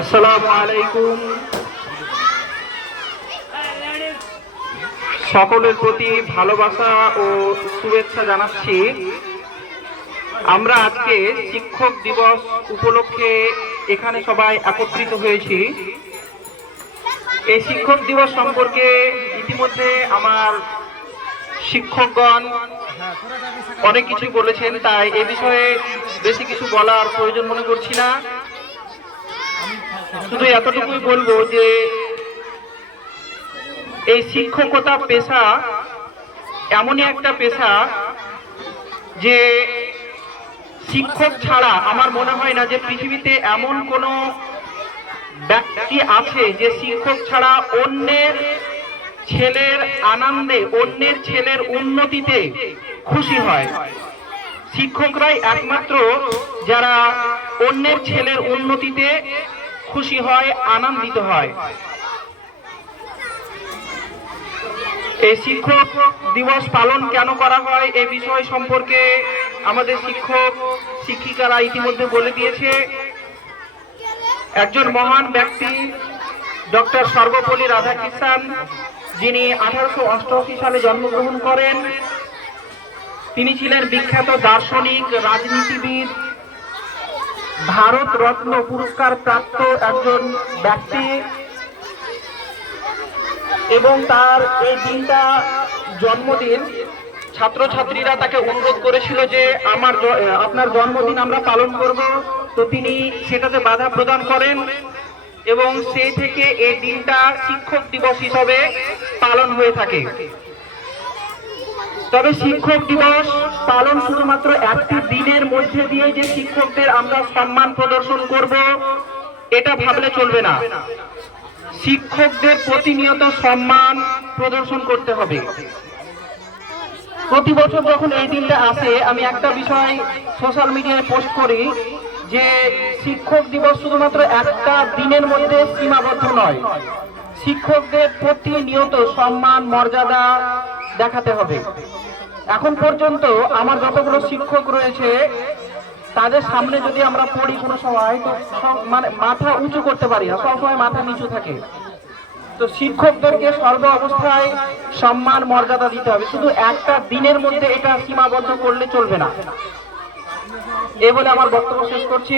আসসালামু আলাইকুম। সকলের প্রতি ভালোবাসা ও শুভেচ্ছা জানাচ্ছি। আমরা আজকে শিক্ষক দিবস উপলক্ষে এখানে সবাই একত্রিত হয়েছি। এই শিক্ষক দিবস সম্পর্কে ইতিমধ্যে আমার শিক্ষকগণ অনেক কিছু বলেছেন, তাই এ বিষয়ে বেশি কিছু বলার প্রয়োজন মনে করছি না। শুধু এতটুকুই বলব যে এই শিক্ষকতা পেশা এমনই একটা পেশা যে শিক্ষক ছাড়া আমার মনে হয় না যে পৃথিবীতে এমন কোনো ব্যক্তি আছে যে শিক্ষক ছাড়া অন্যের ছেলের আনন্দে, অন্যের ছেলের উন্নতিতে খুশি হয়। শিক্ষকরাই একমাত্র যারা অন্যের ছেলের উন্নতিতে খুশি হয়, আনন্দিত হয়। এই শিক্ষক দিবস পালন কেন করা হয় এ বিষয় সম্পর্কে আমাদের শিক্ষক, শিক্ষিকারা ইতিমধ্যে বলে দিয়েছে। একজন মহান ব্যক্তি, ডক্টর সর্বপল্লী রাধাকৃষ্ণন, যিনি আঠারোশো অষ্টআশি সালে জন্মগ্রহণ করেন। তিনি ছিলেন বিখ্যাত দার্শনিক, রাজনীতিবিদ ভারত রত্ন পুরস্কার প্রাপ্ত একজন ব্যক্তি এবং তার এই দিনটা জন্মদিন, ছাত্রছাত্রীরা তাকে অনুরোধ করেছিল যে আমার আপনার জন্মদিন আমরা পালন করব। তো তিনি সেটাতে বাধা প্রদান করেন এবং সেই থেকে এই দিনটা শিক্ষক দিবস হিসাবে পালন হয়ে থাকে। তবে শিক্ষক দিবস পালন শুধুমাত্র একটি দিনের মধ্যে দিয়ে যে শিক্ষকদের আমরা সম্মান প্রদর্শন করব, এটা ভাবলে চলবে না। শিক্ষকদের প্রতিনিয়ত সম্মান প্রদর্শন করতে হবে। প্রতি বছর যখন এই দিনটা আসে, আমি একটা বিষয় সোশ্যাল মিডিয়ায় পোস্ট করি যে শিক্ষক দিবস শুধুমাত্র একটা দিনের মধ্যে সীমাবদ্ধ নয়। শিক্ষকদের প্রতিনিয়ত সম্মান, মর্যাদা দেখাতে হবে। এখন পর্যন্ত আমার যতগুলো শিক্ষক রয়েছে, তাদের সামনে যদি আমরা পড়ি কোনো সময়, তো মানে মাথা উঁচু করতে পারি না, সবসময় মাথা নিচু থাকে। তো শিক্ষকদেরকে সর্ব অবস্থায় সম্মান, মর্যাদা দিতে হবে। শুধু একটা দিনের মধ্যে এটা সীমাবদ্ধ করলে চলবে না। এ বলে আমার বক্তব্য শেষ করছি।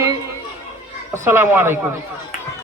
আসসালামু আলাইকুম।